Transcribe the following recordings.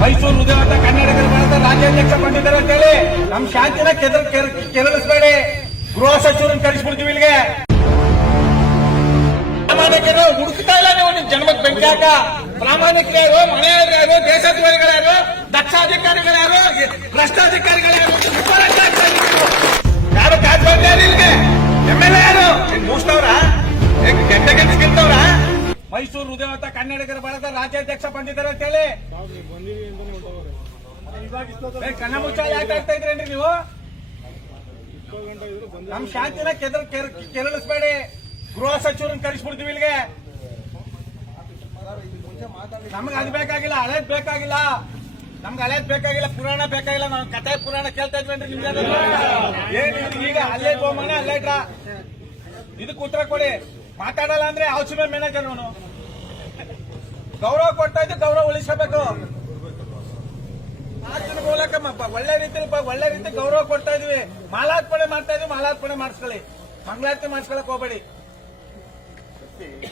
ಮೈಸೂರು ಹೃದಯವಂತ ಕನ್ನಡಿಗರ ಬಳಗದ ರಾಜ್ಯಾಧ್ಯಕ್ಷ ಬಂದಿದ್ದಾರೆ ಅಂತೇಳಿ ನಮ್ ಶಾಂತಿನ ಕೆರಳಿಸಬೇಡಿ. ಗೃಹ ಸಚಿವರನ್ನ ಕಳಿಸ್ಬಿಡ್ತೀವಿ ಇಲ್ಲಿಗೆ. ಪ್ರಾಮಾಣಿಕರು ಹುಡುಕ್ತಾ ಇಲ್ಲ ನೀವು ನಿಮ್ ಜನ್ಮಕ್ ಬೆಂಕಾಕ ಪ್ರಾಮಾಣಿಕರು ಯಾರು? ಮನೆಯವರು ಯಾರು? ದೇಶದ್ರೋಹಿಗಳು ಯಾರು? ದಕ್ಷ ಅಧಿಕಾರಿಗಳು ಯಾರು? ಭ್ರಷ್ಟಾಧಿಕಾರಿಗಳು ಯಾರು ವಿಫಲತೆ ಆಗ್ತಾ ಇದೆ ನೀವು. ಯಾರು? ಕನ್ನಡಿಗರ ಬಳಗ ರಾಜ್ಯಾಧ್ಯಕ್ಷ ಬಂದಿದ್ದಾರೆ ಅಂತ ಹೇಳಿ ಕಣ್ಣ ಮುಚ್ಚ ಯಾಕೆ ಆಗ್ತಾ ಇದ್ರೇನ್ರಿ ನೀವು? ನಮ್ ಶಾಂತಿನ ಕೆದರ್ ಕೆರಳಿಸಬೇಡಿ. ಗೃಹ ಸಚಿವರನ್ನ ಕರೆಸ್ಬಿಡ್ತೀವಿ ಇಲ್ಲಿಗೆ. ನಮ್ಗೆ ಅದು ಬೇಕಾಗಿಲ್ಲ ಹಳೇದ್ ಬೇಕಾಗಿಲ್ಲ. ನಮ್ಗೆ ಹಳೇದ್ ಬೇಕಾಗಿಲ್ಲ ಪುರಾಣ ಬೇಕಾಗಿಲ್ಲ. ನಾವು ಕಥೆ ಪುರಾಣ ಕೇಳ್ತಾ ಇದ್ವೇನ್ರಿ ನಿಮ್ಗೆ ಏನ್ ಈಗ ಅಲ್ಲೇ ಮನೆ ಅಲ್ಲೇ ಡ್ರಾ ಇದಕ್ಕೆ ಉತ್ತರ ಕೊಡಿ. ಮಾತಾಡಲ್ಲ ಅಂದ್ರೆ ಔಷಧ ಮ್ಯಾನೇಜರ್ ಅವನು. ಗೌರವ ಕೊಡ್ತಾ ಇದ್ದು ಗೌರವ ಉಳಿಸಬೇಕು ಮಾತಿನ ಮೂಲಕ ಒಳ್ಳೆ ರೀತಿಯಲ್ಲಿ ಒಳ್ಳೆ ರೀತಿ ಗೌರವ ಕೊಡ್ತಾ ಇದೀವಿ. ಮಾಲಾರ್ಪಣೆ ಮಾಡ್ತಾ ಇದೀವಿ ಮಾಲಾರ್ಪಣೆ ಮಾಡಿಸ್ಕೊಳ್ಳಿ. ಮಂಗಳಾರತಿ ಮಾಡಿಸ್ಕೊಳಕ್ ಹೋಗ್ಬೇಡಿ.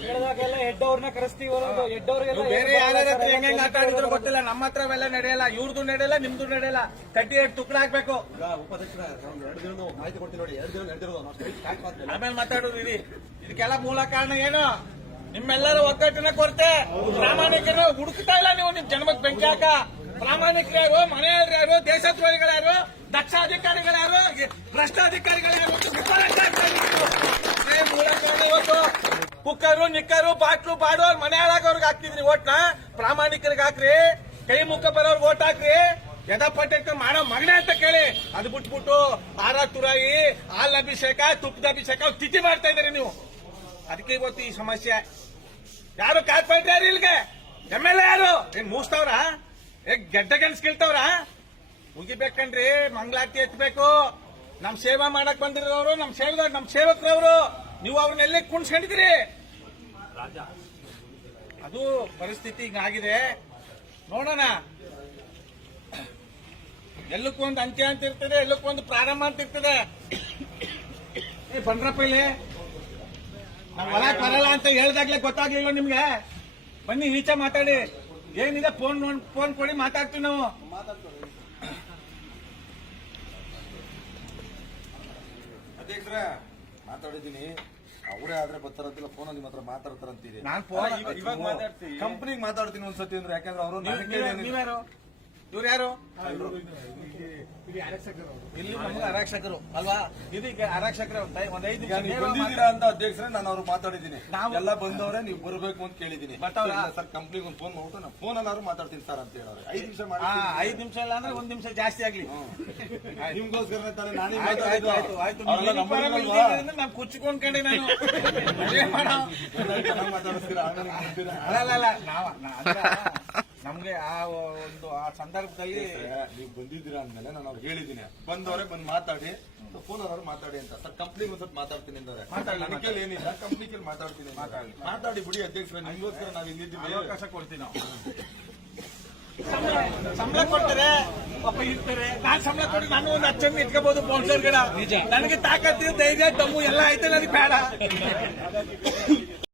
ಹೇಳಿದಾಗೆಲ್ಲ ಹೆಡ್ ಅವ್ರನ್ನ ಕರೆಸ್ತೀವಿ ಅನ್ನೋದು ಹೆಡ್ ಅವ್ರಿಗೆಲ್ಲ ಬೇರೆ ಯಾರ ಹತ್ರ ಹೆಂಗ್ ಹೆಂಗ್ ಆಟ ಆಡಿದ್ರು ಗೊತ್ತಿಲ್ಲ. ನಮ್ಮ ಹತ್ರ ಅವೆಲ್ಲ ನಡೆಯಲ್ಲ. ಇವ್ರದ್ದು ನಡೆಯಲ್ಲ ನಿಮ್ದು ನಡೆಯಲ್ಲ. ಕಟ್ಟಿ ಎರಡು ತುಕಡ ಹಾಕ್ಬೇಕು ಉಪಾಧ್ಯಕ್ಷರ ಎರಡು ದಿನ ಮಾಹಿತಿ ಕೊಡ್ತೀನಿ ನೋಡಿ. ಎರಡು ದಿನ ನಡೆದಿರೋದು ನಾವು ಸ್ಟಾರ್ಟ್ ಆಮೇಲೆ ಮಾತಾಡೋದು ಇರಿ. ಇದಕ್ಕೆಲ್ಲ ಮೂಲ ಕಾರಣ ಏನು? ನಿಮ್ಮೆಲ್ಲರ ಒಗ್ಗಟ್ಟಿನ ಕೊರತೆ. ಪ್ರಾಮಾಣಿಕರು ಹುಡುಕ್ತಾ ಇಲ್ಲ ನೀವು ನಿಮ್ ಜನ್ಮಕ್ ಬೆಂಕಿ ಹಾಕ. ಪ್ರಾಮಾಣಿಕರು ಯಾರು, ಮನೆಯವರು ಯಾರು, ದೇಶದ್ರೋಹಿಗಳು ಯಾರು ಯಾರು, ಭ್ರಷ್ಟಾಧಿಕಾರಿಗಳು ಕುಕ್ಕರು, ನಿಕ್ಕರು, ಬಾಟ್ಲು ಬಾಡೋರ್ ಮನೆ ಹಾಳಾಗೋರ್ಗೆ ಹಾಕ್ತಿದ್ರಿ ಓಟ್ನ ಪ್ರಾಮಾಣಿಕರಿಗೆ ಹಾಕ್ರಿ, ಕೈ ಮುಖ ಬರೋರ್ಗೆ ಓಟ್ ಹಾಕ್ರಿ. ಯಥಾಪಟ್ಟಕ್ಕೆ ಮಾಡೋ ಮಗನೇ ಅಂತ ಕೇಳಿ. ಅದು ಬಿಟ್ಬಿಟ್ಟು ಆರ ತುರಾಯಿ, ಹಾಲ್ ಅಭಿಷೇಕ, ತುಪ್ಪದ ಅಭಿಷೇಕ ತಿಥಿ ಮಾಡ್ತಾ ಇದಾರೆ ನೀವು. ಅದಕ್ಕೆ ಇವತ್ತು ಈ ಸಮಸ್ಯೆ. ಯಾರು ಕಾರ್ಪೊರೇಟ್ ಯಾರು ಇಲ್ಲಿಗೆ? ಎಂ ಎಲ್ ಎ ಯಾರು? ಏನ್ ಮೂಸ್ತವ್ರ? ಏ, ಗೆಡ್ಡ ಗೆಲ್ಸ್ಕಿಳ್ತವ್ರ ಮುಗಿಬೇಕನ್ರಿ ಮಂಗಳಾರತಿ ಎತ್ತಬೇಕು ನಮ್ ಸೇವಾ ಮಾಡಕ್ ಬಂದಿರೋರು, ನಮ್ ಸೇವದ, ನಮ್ ಸೇವಕರವರು ನೀವು ಅವ್ರನ್ನ ಕುಣ್ಸ್ಕೊಂಡಿದ್ರಿ ಅದು ಪರಿಸ್ಥಿತಿ ಹಿಂಗಾಗಿದೆ. ನೋಡೋಣ. ಎಲ್ಲಕ್ಕೊಂದು ಅಂತ್ಯ ಅಂತ ಇರ್ತದೆ ಎಲ್ಲಕ್ಕೊಂದು ಪ್ರಾರಂಭ ಅಂತ ಇರ್ತದೆ. ಬಂದ್ರಪ್ಪ ಇಲ್ಲಿ. ನಾವ್ ಬರಲ್ಲ ಅಂತ ಹೇಳ್ದಾಗ್ಲೇ ಗೊತ್ತಾಗ್ಲಿಲ್ಲ ನಿಮ್ಗೆ? ಬನ್ನಿ ಈಚೆ ಮಾತಾಡಿ. ಏನಿದೆ? ಫೋನ್ ಫೋನ್ ಕೊಡಿ ಮಾತಾಡ್ತೀವಿ ನಾವು. ಅಧ್ಯಕ್ಷರ ಮಾತಾಡಿದ್ದೀನಿ. ಅವರೇ ಆದ್ರೆ ಬರ್ತಾರಂತಿಲ್ಲ ಫೋನ್ ನಿಮ್ಮ ಹತ್ರ ಮಾತಾಡ್ತಾರಂತೀರಿ. ಕಂಪ್ನಿಗೆ ಮಾತಾಡ್ತೀನಿ ಒಂದ್ಸತಿ ಅಂದ್ರೆ ಯಾಕಂದ್ರೆ ಅವರು ಇವ್ರು ಯಾರು? ಇಲ್ಲಿ ನಮ್ಗೆ ಆರಕ್ಷಕರು ಅಲ್ವಾ? ಇದೀಗ ಆರಕ್ಷಕರ ಒಂದ್ ಐದು ಬಂದಿದ್ದೀರಾ ಅಂತ ಅಧ್ಯಕ್ಷರೇ ನಾನು ಅವ್ರು ಮಾತಾಡಿದ್ದೀನಿ. ನಾವು- ಎಲ್ಲ ಬಂದವರೇ ನೀವು ಬರಬೇಕು ಅಂತ ಕೇಳಿದ್ದೀನಿ. ಬಟ್ ಇಲ್ಲ ಸರ್ ಕಂಪ್ನಿಗೆ ಒಂದು ಫೋನ್ ಮಾಡ್ಬಿಟ್ಟು ನಾನು ಫೋನ್ ಅಲ್ಲಾರು ಮಾತಾಡ್ತೀನಿ ಸರ್ ಅಂತ ಹೇಳೋರು ಐದು ನಿಮಿಷ ಮಾಡಿ. ಐದ್ ನಿಮಿಷ ಇಲ್ಲ ಅಂದ್ರೆ ಒಂದ್ ನಿಮಿಷ ಜಾಸ್ತಿ ಆಗ್ಲಿ. ನಿಮ್ಗೋಸ್ಕರ ತಾನೇ ನಾನೇ ಆಯ್ತು, ಆಯ್ತು, ಆಯ್ತು, ನಾನು ಕುಚ್ಕೊಂಡ್ಕೊಂಡೆ ನಾನು. ಮಾತಾಡಿಸ್ತೀರಾ? ಅಲ್ಲ ಅಲ್ಲ ನಾವ ನಮ್ಗೆ ಆ ಒಂದು ಆ ಸಂದರ್ಭದಲ್ಲಿ ನೀವು ಬಂದಿದ್ದೀರಾ ಅಂದ್ಮೇಲೆ ನಾನು ಅವ್ರು ಹೇಳಿದ್ದೀನಿ. ಬಂದವರೇ ಬಂದು ಮಾತಾಡಿ. ಫೋನ್ ಅವ್ರು ಮಾತಾಡಿ ಅಂತ. ಸರ್ ಕಂಪ್ನಿ ಒಂದ್ ಸ್ವಲ್ಪ ಮಾತಾಡ್ತೀನಿ ಅಂದ್ರೆ ಮಾತಾಡಿ ನನ್ನ ಕೈಲಿ ಏನಿಲ್ಲ ಕಂಪ್ನಿ ಕೇಳಿ ಮಾತಾಡ್ತೀನಿ ಮಾತಾಡಿ ಮಾತಾಡಿ ಬಿಡಿ ಅಧ್ಯಕ್ಷರ ನಿಮ್ಗೋಸ್ಕರ ನಾವು ಇಲ್ಲಿದ್ದೀವಿ ಅವಕಾಶ ಕೊಡ್ತೀನಿ ನಾವು. ಸಂಬಳ- ಕೊಡ್ತಾರೆ ಪಾಪ ಇರ್ತಾರೆ. ನಾನ್ ಸಂಬಳ ಕೊಡಿ ನಾನು ಒಂದು ಹತ್ತು ಜನ ಇಟ್ಕೋಬಹುದು ಸ್ಪಾನ್ಸರ್ ಗಿಡ ನನಗೆ ತಾಕತ್ತು ಧೈರ್ಯ ದಮ್ಮು ಎಲ್ಲ ಐತೆ ನನಗೆ ಬೇಡ.